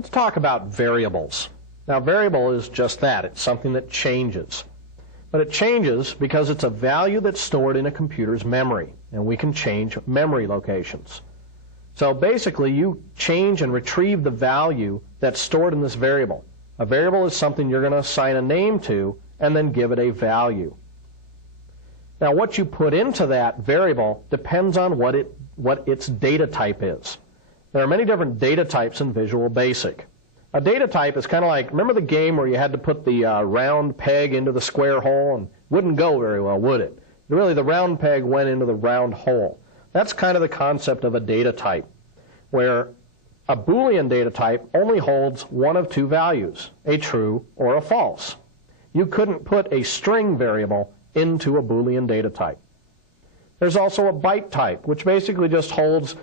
Let's talk about variables. Now, variable is just that. It's something that changes. But it changes because it's a value that's stored in a computer's memory, and we can change memory locations. So basically, you change and retrieve the value that's stored in this variable. A variable is something you're going to assign a name to and then give it a value. Now, what you put into that variable depends on what its data type is. There are many different data types in Visual Basic. A data type is kind of like, remember the game where you had to put the round peg into the square hole and wouldn't go very well, would it? Really, the round peg went into the round hole. That's kind of the concept of a data type, where a Boolean data type only holds one of two values, a true or a false. You couldn't put a string variable into a Boolean data type. There's also a byte type, which basically just holds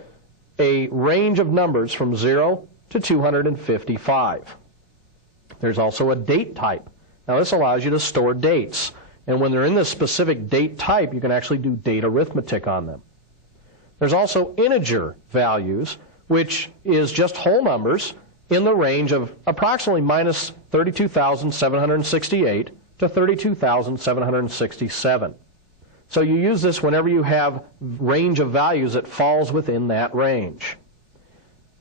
a range of numbers from 0 to 255. There's also a date type. Now, this allows you to store dates. And when they're in this specific date type, you can actually do date arithmetic on them. There's also integer values, which is just whole numbers in the range of approximately minus 32,768 to 32,767. So you use this whenever you have range of values that falls within that range.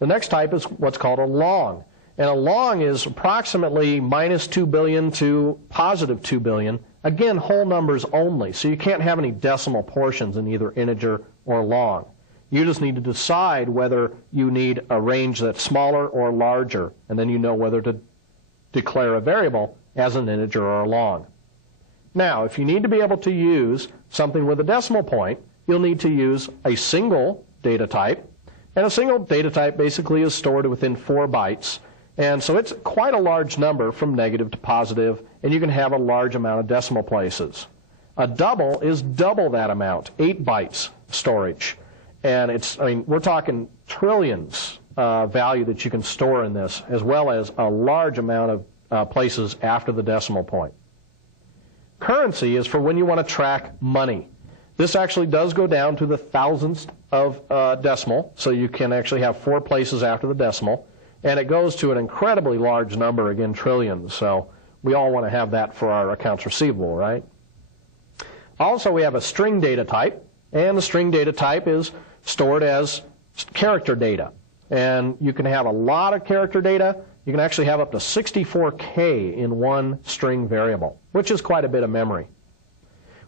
The next type is what's called a long. And a long is approximately minus 2 billion to positive 2 billion. Again, whole numbers only, so you can't have any decimal portions in either integer or long. You just need to decide whether you need a range that's smaller or larger, and then you know whether to declare a variable as an integer or a long. Now, if you need to be able to use something with a decimal point, you'll need to use a single data type. And a single data type basically is stored within 4 bytes. And so it's quite a large number from negative to positive, and you can have a large amount of decimal places. A double is double that amount, 8 bytes storage. And we're talking trillions value that you can store in this, as well as a large amount of places after the decimal point. Currency is for when you want to track money. This actually does go down to the thousandth of decimal, so you can actually have 4 places after the decimal. And it goes to an incredibly large number, again, trillions. So we all want to have that for our accounts receivable, right? Also, we have a string data type, and the string data type is stored as character data. And you can have a lot of character data. You can actually have up to 64K in one string variable, which is quite a bit of memory.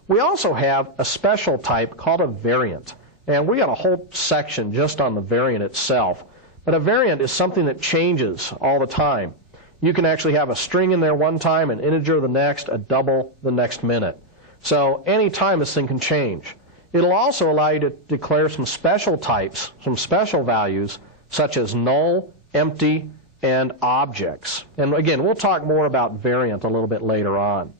We also have a special type called a variant. And we got a whole section just on the variant itself. But a variant is something that changes all the time. You can actually have a string in there one time, an integer the next, a double the next minute. So any time this thing can change. It'll also allow you to declare some special types, some special values, such as null, empty, and objects. And again, we'll talk more about variant a little bit later on.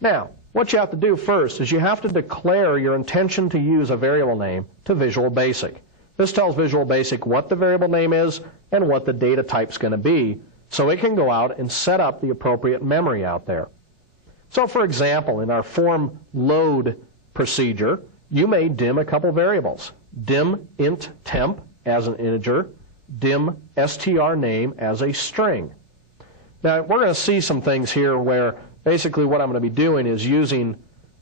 Now, what you have to do first is you have to declare your intention to use a variable name to Visual Basic. This tells Visual Basic what the variable name is and what the data type's going to be, so it can go out and set up the appropriate memory out there. So for example, in our form load procedure, you may dim a couple variables. Dim int temp as an integer, dim str name as a string. Now we're going to see some things here where basically what I'm going to be doing is using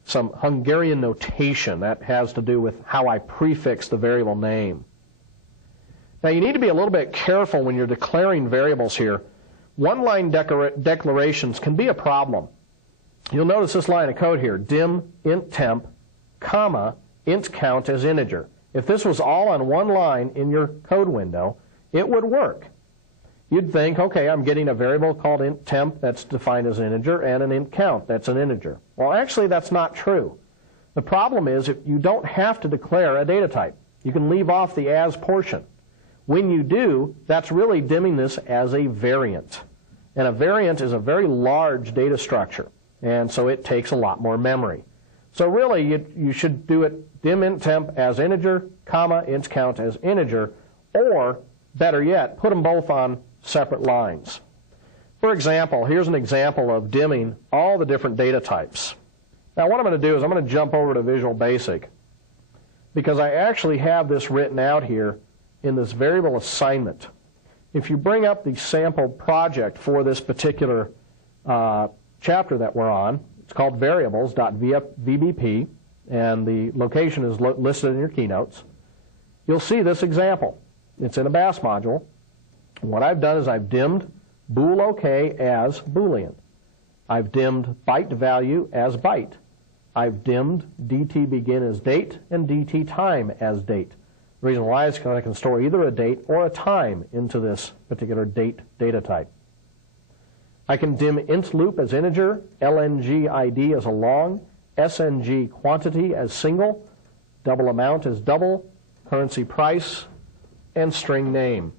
some Hungarian notation that has to do with how I prefix the variable name. Now you need to be a little bit careful when you're declaring variables here. One-line declarations can be a problem. You'll notice this line of code here, dim int temp, comma, int count as integer. If this was all on one line in your code window, it would work. You'd think, okay, I'm getting a variable called int temp that's defined as an integer and an int count that's an integer. Well, actually, that's not true. The problem is if you don't have to declare a data type. You can leave off the as portion. When you do, that's really dimming this as a variant. And a variant is a very large data structure, and so it takes a lot more memory. So really, you should do it dim int temp as integer, comma, int count as integer, or better yet, put them both on separate lines. For example, here's an example of dimming all the different data types. Now what I'm going to do is I'm going to jump over to Visual Basic because I actually have this written out here in this variable assignment. if you bring up the sample project for this particular chapter that we're on, it's called variables.vbp, and the location is listed in your keynotes, you'll see this example. It's in a BAS module. And what I've done is I've dimmed bool OK as Boolean. I've dimmed byte value as byte. I've dimmed dt begin as date and dt time as date. The reason why is because I can store either a date or a time into this particular date data type. I can dim int loop as integer, lng id as a long, sng quantity as single, double amount as double, currency price, and string name.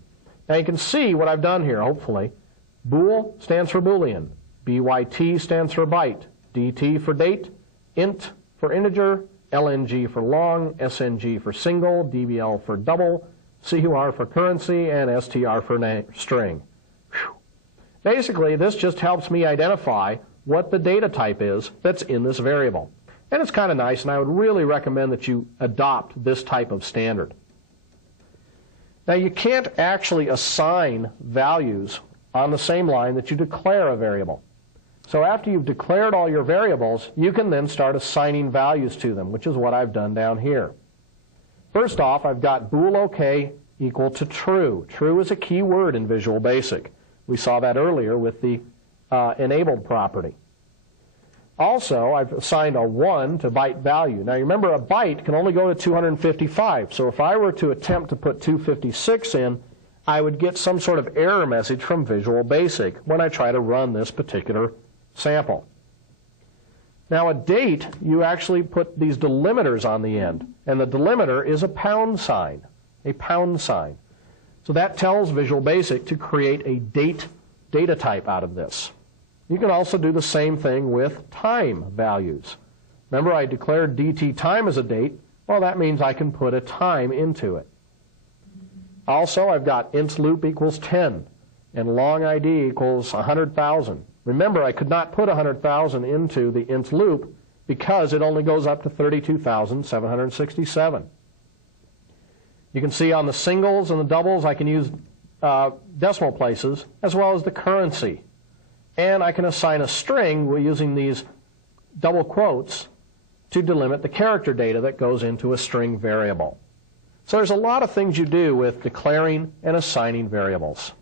Now you can see what I've done here, hopefully. Bool stands for Boolean. byt stands for byte. dt for date. Int for integer. lng for long. sng for single. dbl for double. cur for currency. And str for string. Whew. Basically, this just helps me identify what the data type is that's in this variable. And it's kind of nice, and I would really recommend that you adopt this type of standard. Now, you can't actually assign values on the same line that you declare a variable. So after you've declared all your variables, you can then start assigning values to them, which is what I've done down here. First off, I've got bool OK equal to true. True is a key word in Visual Basic. We saw that earlier with the enabled property. Also, I've assigned a 1 to byte value. Now, you remember a byte can only go to 255. So if I were to attempt to put 256 in, I would get some sort of error message from Visual Basic when I try to run this particular sample. Now, a date, you actually put these delimiters on the end. And the delimiter is a pound sign. A pound sign. So that tells Visual Basic to create a date data type out of this. You can also do the same thing with time values. Remember, I declared dt time as a date. Well, that means I can put a time into it. Also, I've got int loop equals 10, and long ID equals 100,000. Remember, I could not put 100,000 into the int loop because it only goes up to 32,767. You can see on the singles and the doubles, I can use decimal places as well as the currency. And I can assign a string using these double quotes to delimit the character data that goes into a string variable. So there's a lot of things you do with declaring and assigning variables.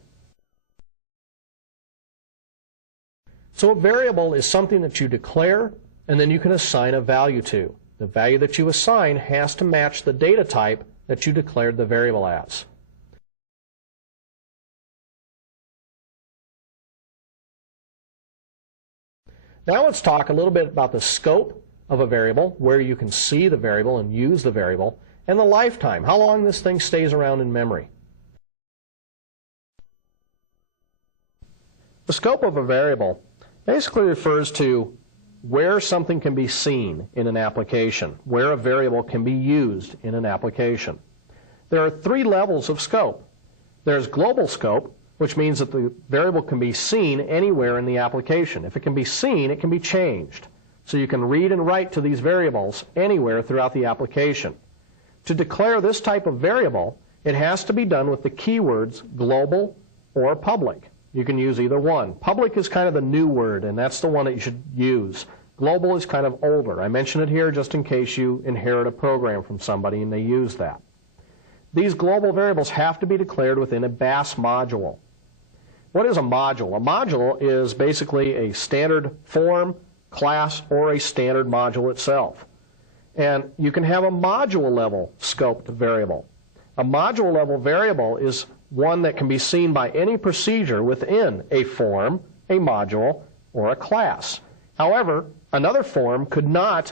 So a variable is something that you declare and then you can assign a value to. The value that you assign has to match the data type that you declared the variable as. Now let's talk a little bit about the scope of a variable, where you can see the variable and use the variable, and the lifetime, how long this thing stays around in memory. The scope of a variable basically refers to where something can be seen in an application, where a variable can be used in an application. There are 3 levels of scope. There's global scope, which means that the variable can be seen anywhere in the application. If it can be seen, it can be changed. So you can read and write to these variables anywhere throughout the application. To declare this type of variable, it has to be done with the keywords global or public. You can use either one. Public is kind of the new word, and that's the one that you should use. Global is kind of older. I mention it here just in case you inherit a program from somebody and they use that. These global variables have to be declared within a BAS module. What is a module? A module is basically a standard form, class, or a standard module itself. And you can have a module level scoped variable. A module level variable is one that can be seen by any procedure within a form, a module, or a class. However, another form could not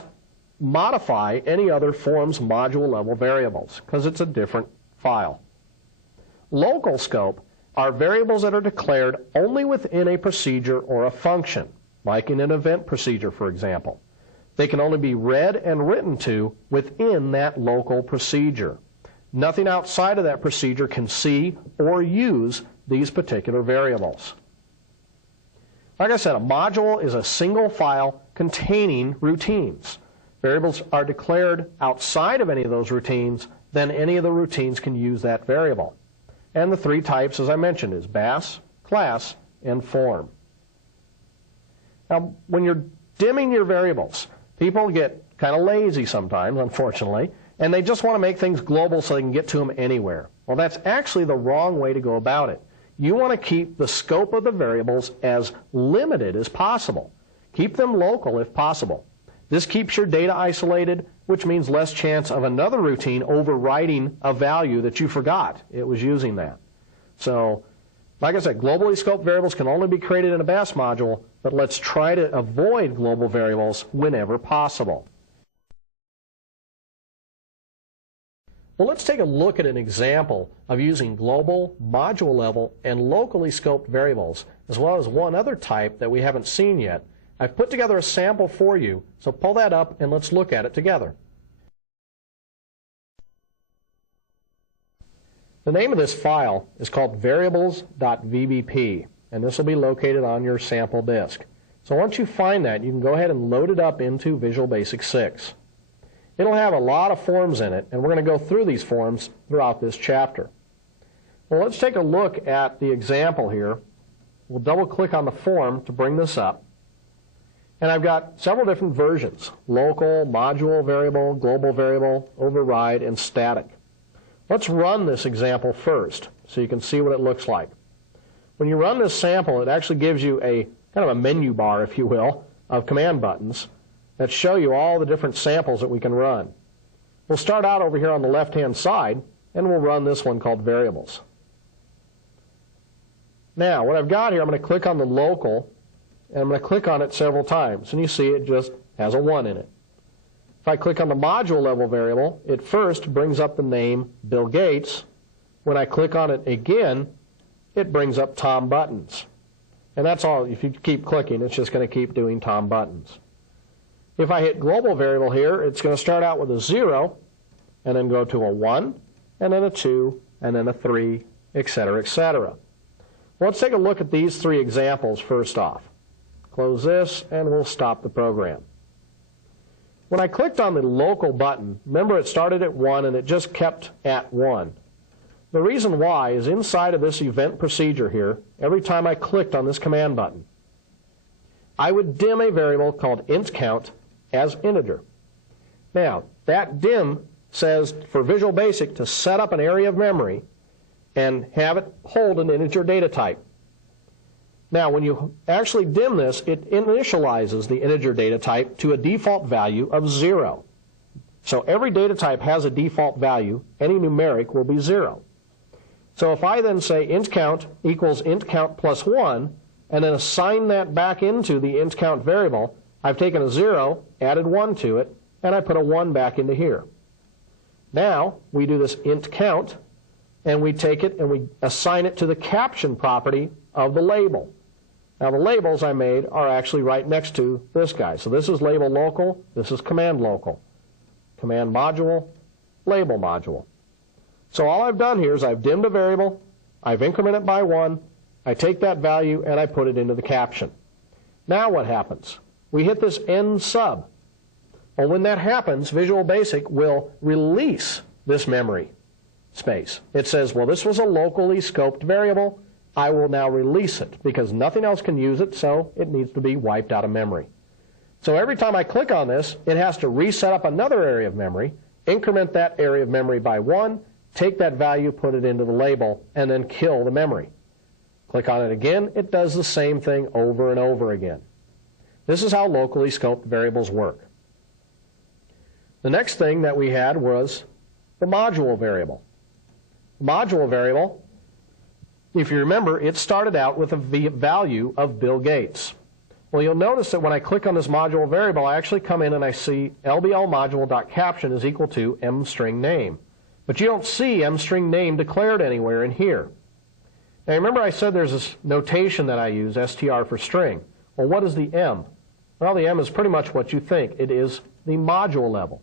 modify any other form's module level variables because it's a different file. Local scope are variables that are declared only within a procedure or a function, like in an event procedure, for example. They can only be read and written to within that local procedure. Nothing outside of that procedure can see or use these particular variables. Like I said, a module is a single file containing routines. Variables are declared outside of any of those routines, then any of the routines can use that variable. And the three types, as I mentioned, is BAS, class, and form. Now, when you're dimming your variables, people get kind of lazy sometimes, unfortunately, and they just want to make things global so they can get to them anywhere. Well, that's actually the wrong way to go about it. You want to keep the scope of the variables as limited as possible. Keep them local if possible. This keeps your data isolated, which means less chance of another routine overwriting a value that you forgot it was using that. So, like I said, globally scoped variables can only be created in a BAS module, but let's try to avoid global variables whenever possible. Well, let's take a look at an example of using global, module level, and locally scoped variables, as well as one other type that we haven't seen yet. I've put together a sample for you, so pull that up and let's look at it together. The name of this file is called variables.vbp, and this will be located on your sample disk. So once you find that, you can go ahead and load it up into Visual Basic 6. It'll have a lot of forms in it, and we're going to go through these forms throughout this chapter. Well, let's take a look at the example here. We'll double-click on the form to bring this up. And I've got several different versions: local, module variable, global variable, override, and static. Let's run this example first so you can see what it looks like. When you run this sample, it actually gives you a kind of a menu bar, if you will, of command buttons that show you all the different samples that we can run. We'll start out over here on the left-hand side, and we'll run this one called variables. Now, what I've got here, I'm going to click on the local, and I'm going to click on it several times, and you see it just has a 1 in it. If I click on the module level variable, it first brings up the name Bill Gates. When I click on it again, it brings up Tom Buttons. And that's all. If you keep clicking, it's just going to keep doing Tom Buttons. If I hit global variable here, it's going to start out with a 0, and then go to a 1, and then a 2, and then a 3, etc., etc. Well, let's take a look at these three examples first off. Close this, and we'll stop the program. When I clicked on the local button, remember it started at 1 and it just kept at 1. The reason why is inside of this event procedure here, every time I clicked on this command button, I would dim a variable called int_count as integer. Now, that dim says for Visual Basic to set up an area of memory and have it hold an integer data type. Now, when you actually dim this, it initializes the integer data type to a default value of 0. So every data type has a default value. Any numeric will be 0. So if I then say int_count equals int_count plus 1, and then assign that back into the int_count variable, I've taken a 0, added 1 to it, and I put a 1 back into here. Now, we do this int_count, and we take it and we assign it to the caption property of the label. Now, the labels I made are actually right next to this guy. So this is label local, this is command local. Command module, label module. So all I've done here is I've dimmed a variable, I've incremented it by 1, I take that value and I put it into the caption. Now what happens? We hit this end sub. Well, when that happens, Visual Basic will release this memory space. It says, well, this was a locally scoped variable. I will now release it because nothing else can use it, so it needs to be wiped out of memory. So every time I click on this, it has to reset up another area of memory, increment that area of memory by 1, take that value, put it into the label, and then kill the memory. Click on it again, it does the same thing over and over again. This is how locally scoped variables work. The next thing that we had was the module variable. The module variable, if you remember, it started out with a value of Bill Gates. Well, you'll notice that when I click on this module variable, I actually come in and I see lblmodule.caption is equal to mStringName. But you don't see mStringName declared anywhere in here. Now remember I said there's this notation that I use, str for string. Well, what is the m? Well, the m is pretty much what you think. It is the module level.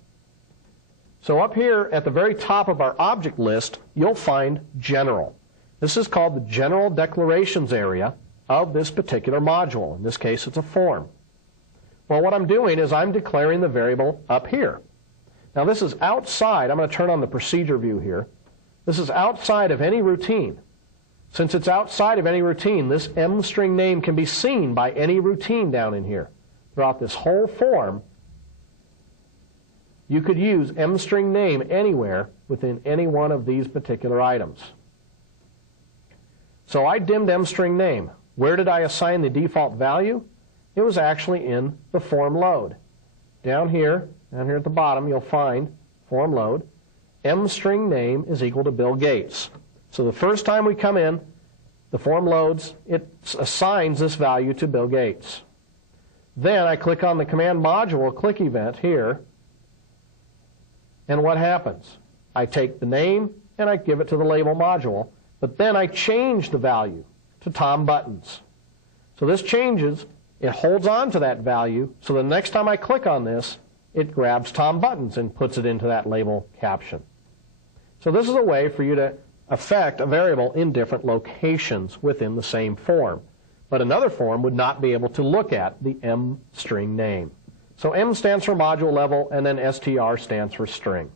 So up here at the very top of our object list, you'll find general. This is called the general declarations area of this particular module. In this case, it's a form. Well, what I'm doing is I'm declaring the variable up here. Now, this is outside. I'm going to turn on the procedure view here. This is outside of any routine. Since it's outside of any routine, this mString name can be seen by any routine down in here. Throughout this whole form, you could use mString name anywhere within any one of these particular items. So I dimmed mString name. Where did I assign the default value? It was actually in the form load. Down here at the bottom, you'll find form load. mString name is equal to Bill Gates. So the first time we come in, the form loads, it assigns this value to Bill Gates. Then I click on the command module click event here, and what happens? I take the name and I give it to the label module, but then I change the value to Tom Buttons. So this changes, it holds on to that value, so the next time I click on this, it grabs Tom Buttons and puts it into that label caption. So this is a way for you to affect a variable in different locations within the same form. But another form would not be able to look at the mString name. So M stands for module level, and then str stands for string.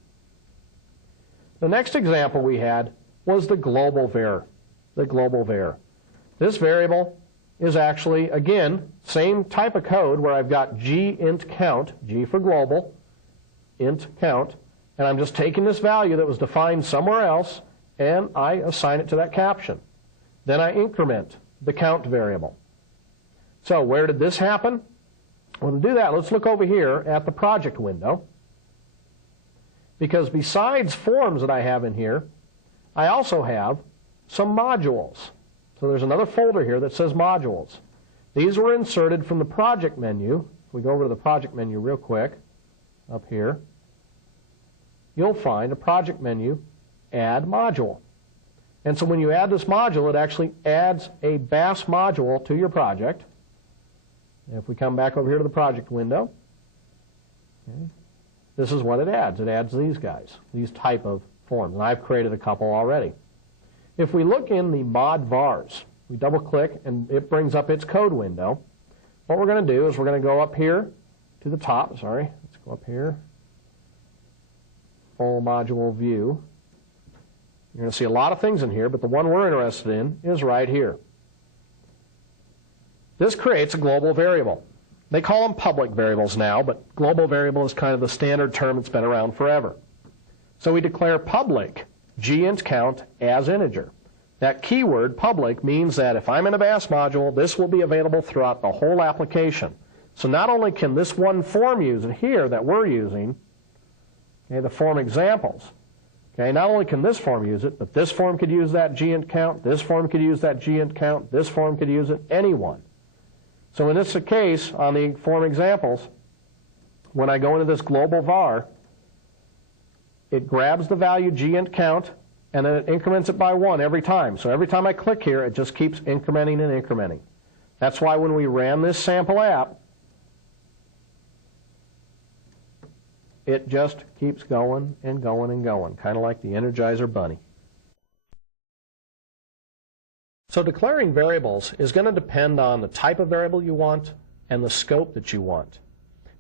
The next example we had was the global var. This variable is actually, again, same type of code where I've got g_int count, G for global, int count, and I'm just taking this value that was defined somewhere else, and I assign it to that caption. Then I increment the count variable. So where did this happen? Well, to do that, let's look over here at the project window. Because besides forms that I have in here, I also have some modules. So there's another folder here that says modules. These were inserted from the project menu. If we go over to the project menu real quick, up here, you'll find a project menu, add module. And so when you add this module, it actually adds a BAS module to your project. And if we come back over here to the project window, okay, this is what it adds. It adds these guys, these type of forms. And I've created a couple already. If we look in the mod vars, we double click and it brings up its code window. What we're going to do is we're going to go up here to the top. Let's go up here. Full module view. You're going to see a lot of things in here, but the one we're interested in is right here. This creates a global variable. They call them public variables now, but global variable is kind of the standard term that's been around forever. So we declare public g_int count as integer. That keyword, public, means that if I'm in a BAS module, this will be available throughout the whole application. So not only can this one form use it here that we're using, okay, the form examples, okay, not only can this form use it, but this form could use that g_int count, this form could use that g_int count, this form could use it, anyone. So in this case, on the form examples, when I go into this global var, it grabs the value g_int count, and then it increments it by 1 every time. So every time I click here, it just keeps incrementing and incrementing. That's why when we ran this sample app, it just keeps going and going and going, kind of like the Energizer Bunny. So declaring variables is going to depend on the type of variable you want and the scope that you want.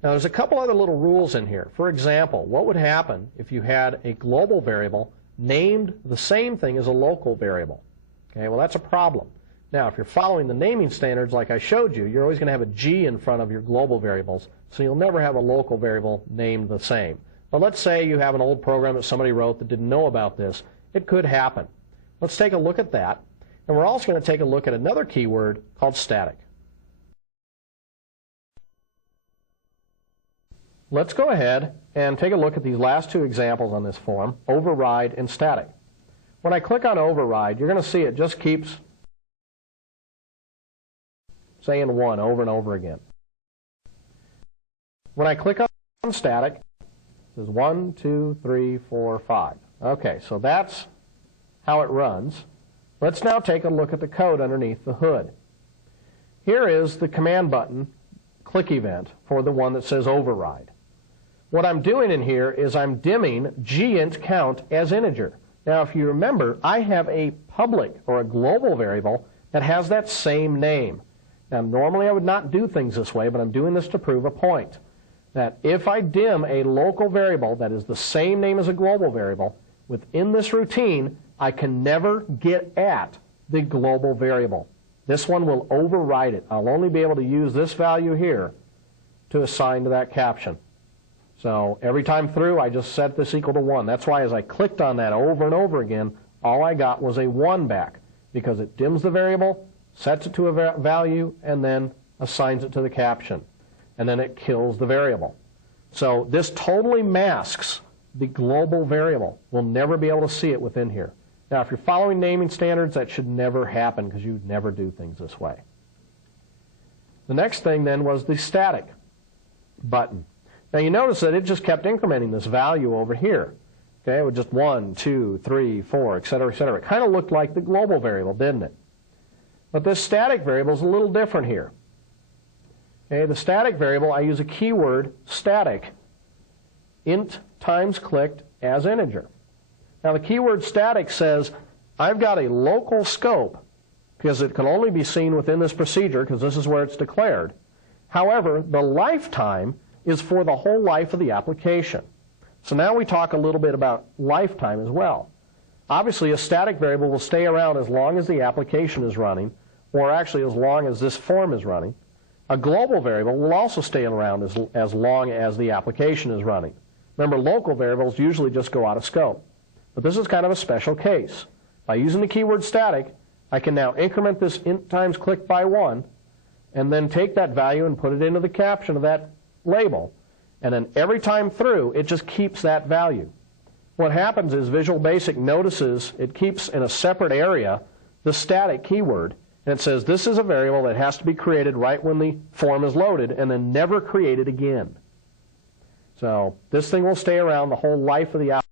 Now there's a couple other little rules in here. For example, what would happen if you had a global variable named the same thing as a local variable? Okay, well that's a problem. Now if you're following the naming standards like I showed you, you're always going to have a G in front of your global variables, so you'll never have a local variable named the same. But let's say you have an old program that somebody wrote that didn't know about this. It could happen. Let's take a look at that. And we're also going to take a look at another keyword called static. Let's go ahead and take a look at these last two examples on this form, override and static. When I click on override, you're going to see it just keeps saying 1 over and over again. When I click on static, it says 1, 2, 3, 4, 5. Okay, so that's how it runs. Let's now take a look at the code underneath the hood. Here is the command button click event for the one that says override. What I'm doing in here is I'm dimming g_int count as integer. Now if you remember, I have a public or a global variable that has that same name. Now normally I would not do things this way, but I'm doing this to prove a point. That if I dim a local variable that is the same name as a global variable, within this routine, I can never get at the global variable. This one will override it. I'll only be able to use this value here to assign to that caption. So every time through, I just set this equal to 1. That's why as I clicked on that over and over again, all I got was a 1 back, because it dims the variable, sets it to a value, and then assigns it to the caption. And then it kills the variable. So this totally masks the global variable. We'll never be able to see it within here. Now, if you're following naming standards, that should never happen because you never do things this way. The next thing then was the static button. Now you notice that it just kept incrementing this value over here. Okay, with just 1, 2, 3, 4, et cetera, et cetera. It kind of looked like the global variable, didn't it? But this static variable is a little different here. Okay, the static variable, I use a keyword static, int times clicked as integer. Now the keyword static says I've got a local scope because it can only be seen within this procedure because this is where it's declared. However, the lifetime is for the whole life of the application. So now we talk a little bit about lifetime as well. Obviously, a static variable will stay around as long as the application is running, or actually as long as this form is running. A global variable will also stay around as long as the application is running. Remember, local variables usually just go out of scope. But this is kind of a special case. By using the keyword static, I can now increment this int times click by 1, and then take that value and put it into the caption of that label. And then every time through, it just keeps that value. What happens is Visual Basic notices it keeps in a separate area the static keyword, and it says this is a variable that has to be created right when the form is loaded and then never created again. So this thing will stay around the whole life of the application.